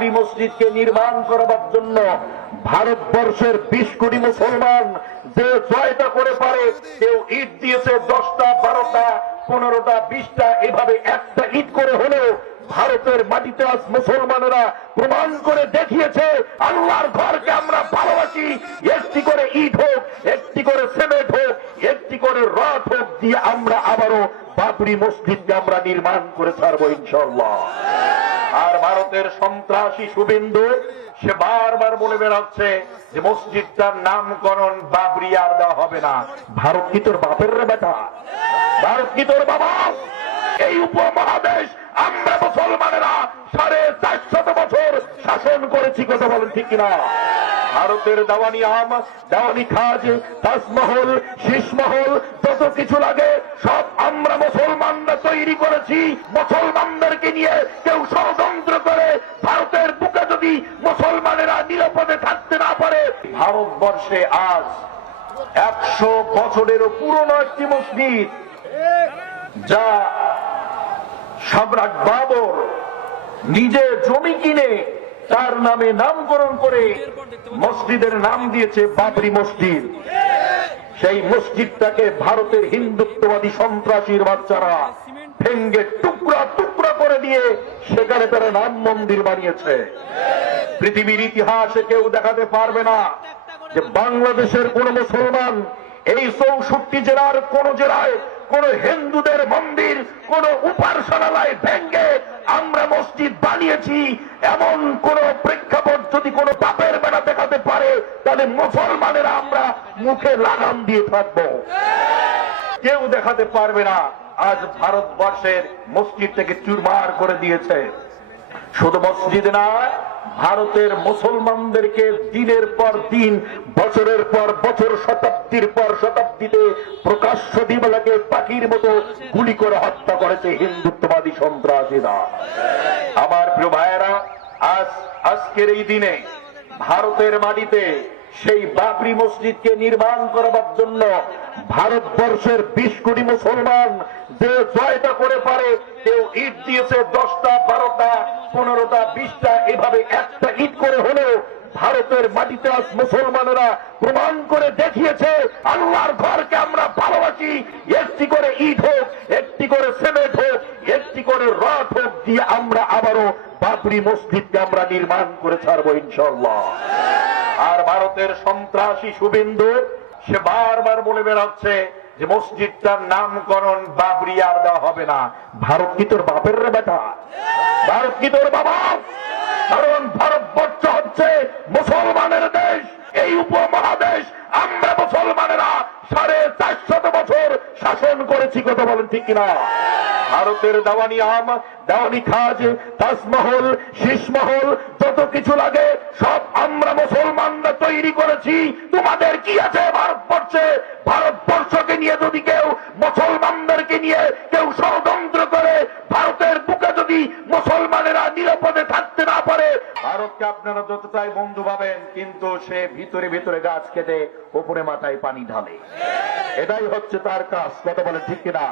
বাবরি মসজিদকে নির্মাণ করার জন্য ভারতবর্ষের 20 কোটি মুসলমান যে জয়টা করে পারে, কেউ ইট দিয়েছে 10টা 12টা 15টা 20টা, এভাবে একটা ইট করে হলেও ভারতের মাটিতে আজ মুসলমানেরা প্রমাণ করে দেখিয়েছে আল্লাহর ঘরকে আমরা ভালোবাসি। একটি করে ইট হোক, একটি করে সিমেন্ট হোক, একটি করে রড হোক দিয়ে আমরা আবারও বাবরি মসজিদকে আমরা নির্মাণ করে ছাড়বো ইনশাআল্লাহ। আর ভারতের সন্ত্রাসী শুভেন্দু সে বারবার বলে বেড়াচ্ছে যে মসজিদটার নামকরণ বাবরি আর দেওয়া হবে না। ভারত কি তোর বাপের রে বেটা? ভারত কি তোর বাবা? এই উপমহাদেশ আমরা মুসলমানেরা 450 বছর শাসন করেছি, কথা বলেন ঠিক কিনা? ভারতের দেওয়ানি আম, দেওয়ানি খাজ, তাজমহল, শীষমহল, যত কিছু লাগে সব আমরা মুসলমানরা তৈরি করেছি। মুসলমানদেরকে নিয়ে কেউ ষড়যন্ত্র করে ভারতের বুকে যদি মুসলমানেরা নিরাপদে থাকতে না পারে। ভারতবর্ষে আজ 100 বছরেরও পুরনো একটি মসজিদ, যা সম্রাট বাবর নিজে জমি কিনে তার নামে নামকরণ করে মসজিদের নাম দিয়েছে বাবরি মসজিদ। সেই মসজিদটাকে ভারতের হিন্দুত্ববাদী সন্ত্রাসীর বাচ্চারা ভেঙ্গে টুকরা টুকরা করে দিয়ে সেখানে তারা রাম মন্দির বানিয়েছে। পৃথিবীর ইতিহাসে কেউ দেখাতে পারবে না যে বাংলাদেশের কোন মুসলমান এই 64 জেলার কোন জেলায় কোন হিন্দুদের মন্দির, কোন উপাসনালয় ভেঙ্গে আমরা মসজিদ বানিয়েছি, এমন কোন প্রেক্ষাপট যদি কোন পাপের বেড়া দেখাতে পারে, তাহলে মুসলমানেরা আমরা মুখে লাগাম দিয়ে থাকবো। কেউ দেখাতে পারবে না। আজ ভারতবর্ষের মসজিদ থেকে চুরমার করে দিয়েছে। শুধু মসজিদ না, ভারতের মুসলমানদেরকে দিনের পর দিন, বছরের পর বছর, শতাব্দীর পর শতাব্দীতে প্রকাশ্য দিবালাকে পাখির মতো গুলি করে হত্যা করেছে হিন্দুত্ববাদী সন্ত্রাসীরা। আমার প্রিয় ভাইয়েরা, আজকের এই দিনে ভারতের মাটিতে সেই বাবরি মসজিদকে নির্মাণ করার জন্য ভারতবর্ষের 20 কোটি মুসলমান যে জয়টা করে পারে, কেউ ইট দিয়েছে 10টা 12টা 15টা 20টা, এভাবে একটা ইট করে হলেও ভারতের মাটিতে আজ মুসলমানেরা প্রমাণ করে দেখিয়েছে আল্লাহর ঘরকে আমরা ভালোবাসি। একটি করে ইট হোক, একটি করে সিমেন্ট হোক, একটি করে রড হোক দিয়ে আমরা আবারও বাবরি মসজিদকে আমরা নির্মাণ করে ছাড়বো ইনশাআল্লাহ। আর ভারতের সন্ত্রাসী শুভেন্দু সে বারবার বলে বেড়াচ্ছে যে মসজিদটার নামকরণ বাবরি আর দেওয়া হবে না। ভারত কি তোর বাপের রে বেটা? ভারত কি তোর বাবা? কারণ ভারতবর্ষ হচ্ছে মুসলমানের দেশ। এই উপমহাদেশ আমরা মুসলমানেরা 450 বছর শাসন করেছি, কথা বলেন ঠিক কিনা? ভারতের দেওয়ানি আম, দেওয়ানি খাজ, তাজমহল, শীষমহল, যত কিছু লাগে সব আমরা মুসলমানরা তৈরি করেছি। তোমাদের কি আছে ভারতবর্ষে? ভারতবর্ষকে নিয়ে যদি কেউ, মুসলমানদেরকে নিয়ে কেউ ষড়যন্ত্র করে ভারতের বুকে যদি মুসলমানেরা নিরাপদে থাকতে না পারে, ভারতকে আপনারা যত চাই বন্ধু ভাবেন, কিন্তু সে ভিতরে ভিতরে গাছ কেটে উপরে মাথায় পানি ঢালে। এটাই হচ্ছে তার কাজ, কথা বলে ঠিক কিনা?